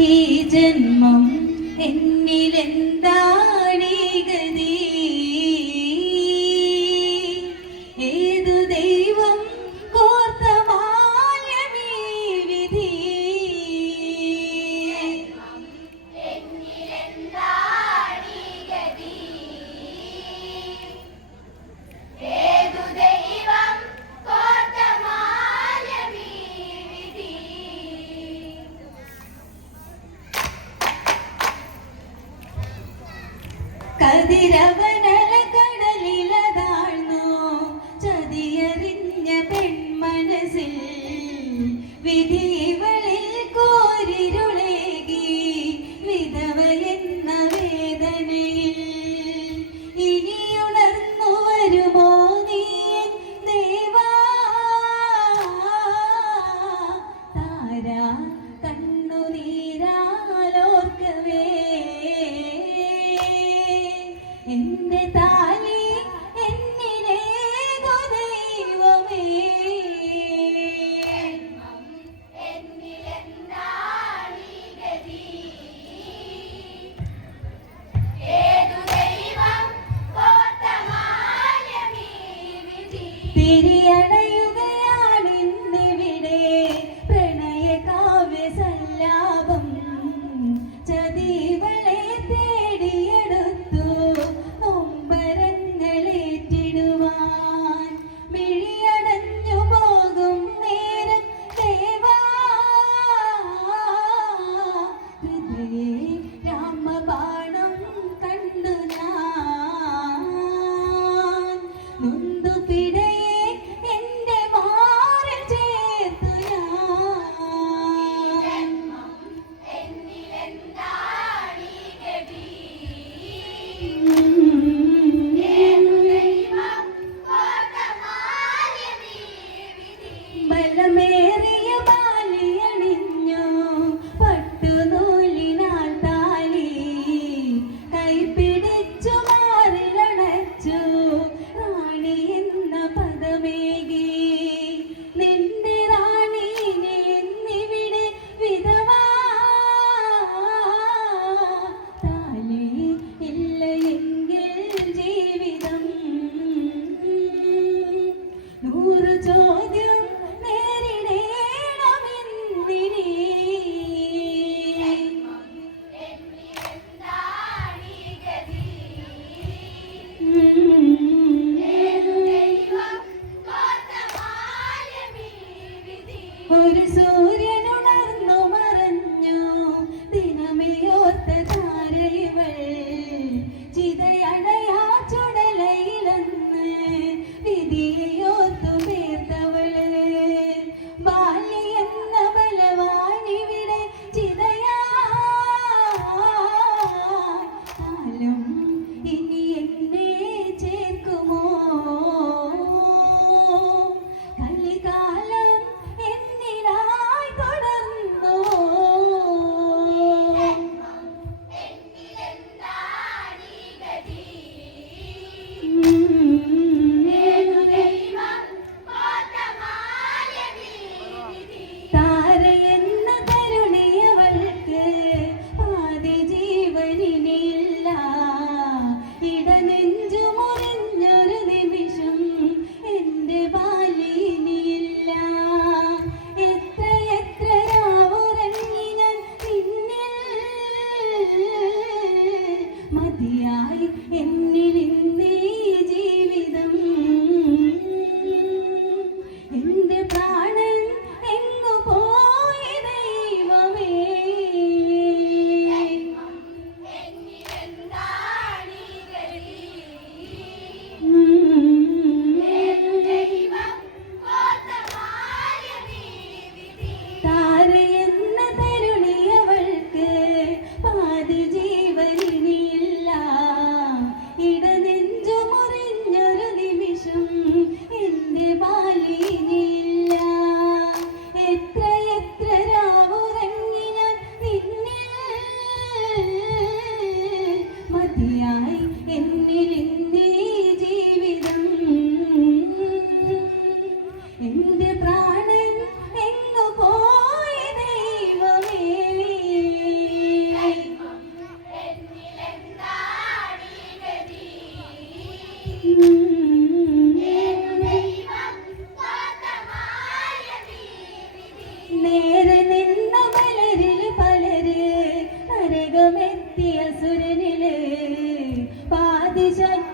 ഈ ജന്മം എന്നിലെന്താണീ ഗതി? കതിരവനല Spirit. গুরুজন എത്തിയ സുരനിലെ പാതിശക്തി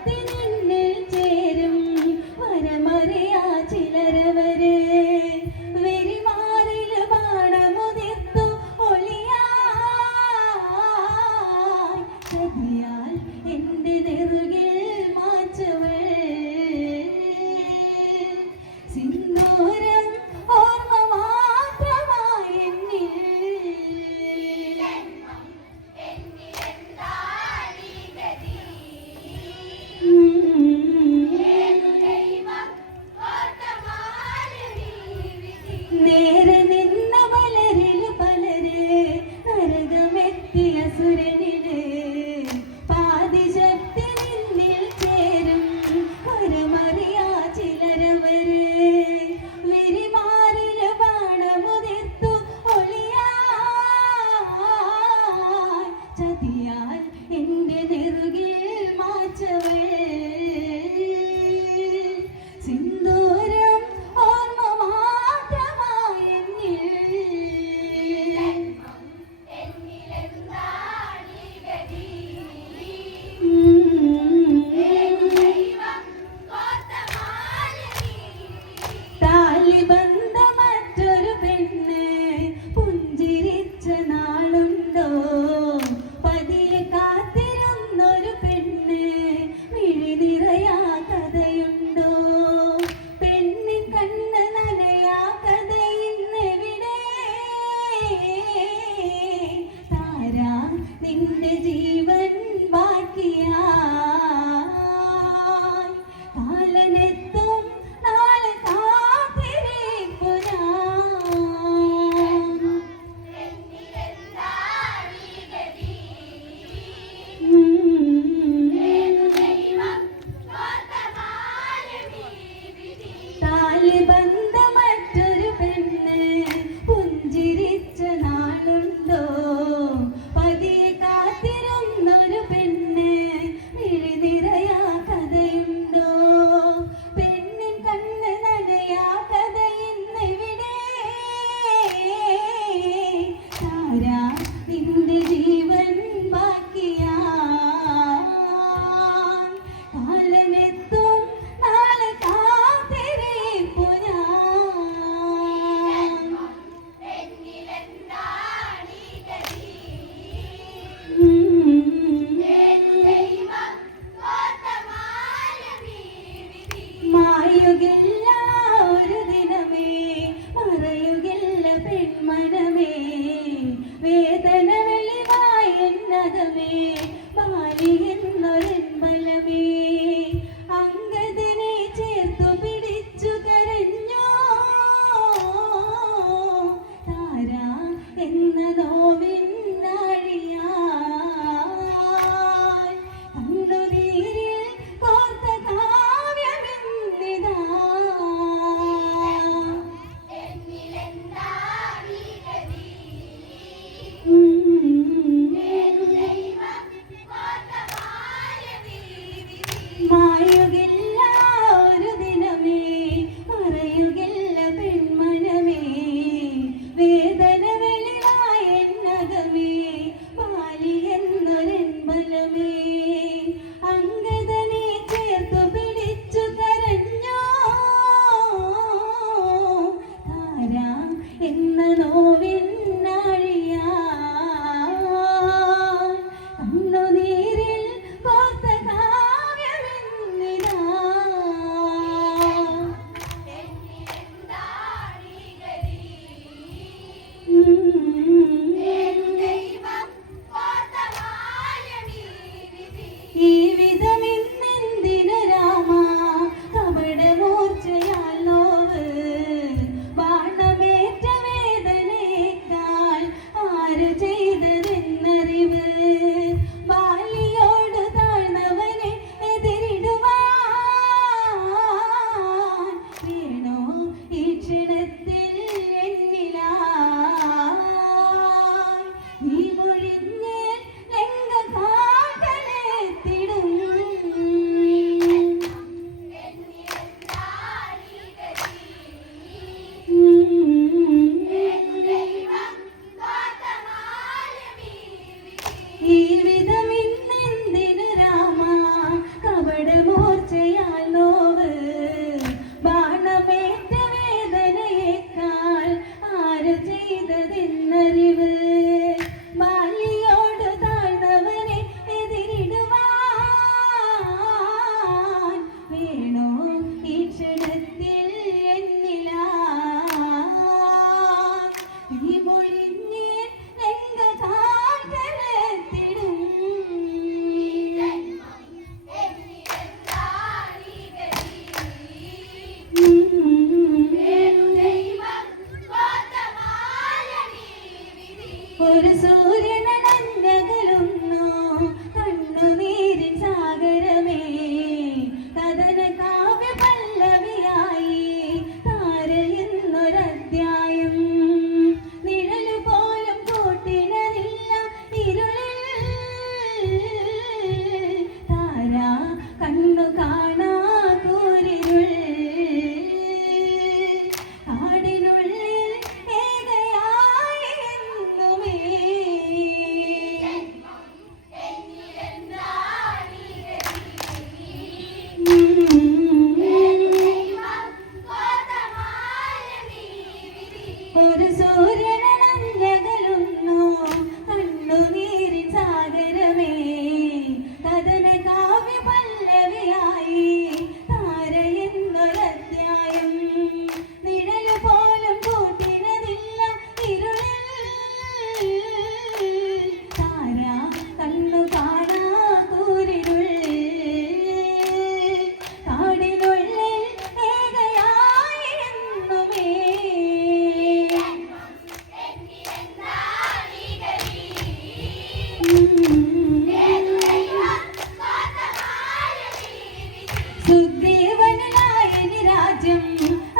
രാജ്യം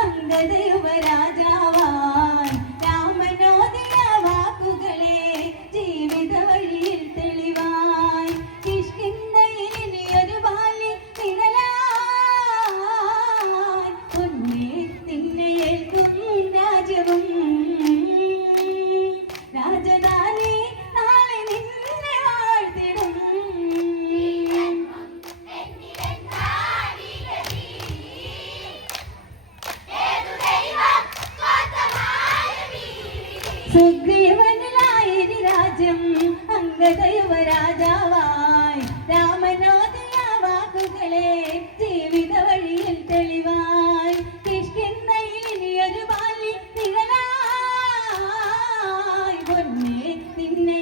അംഗദേവര പൊന്നെ നിന്നെ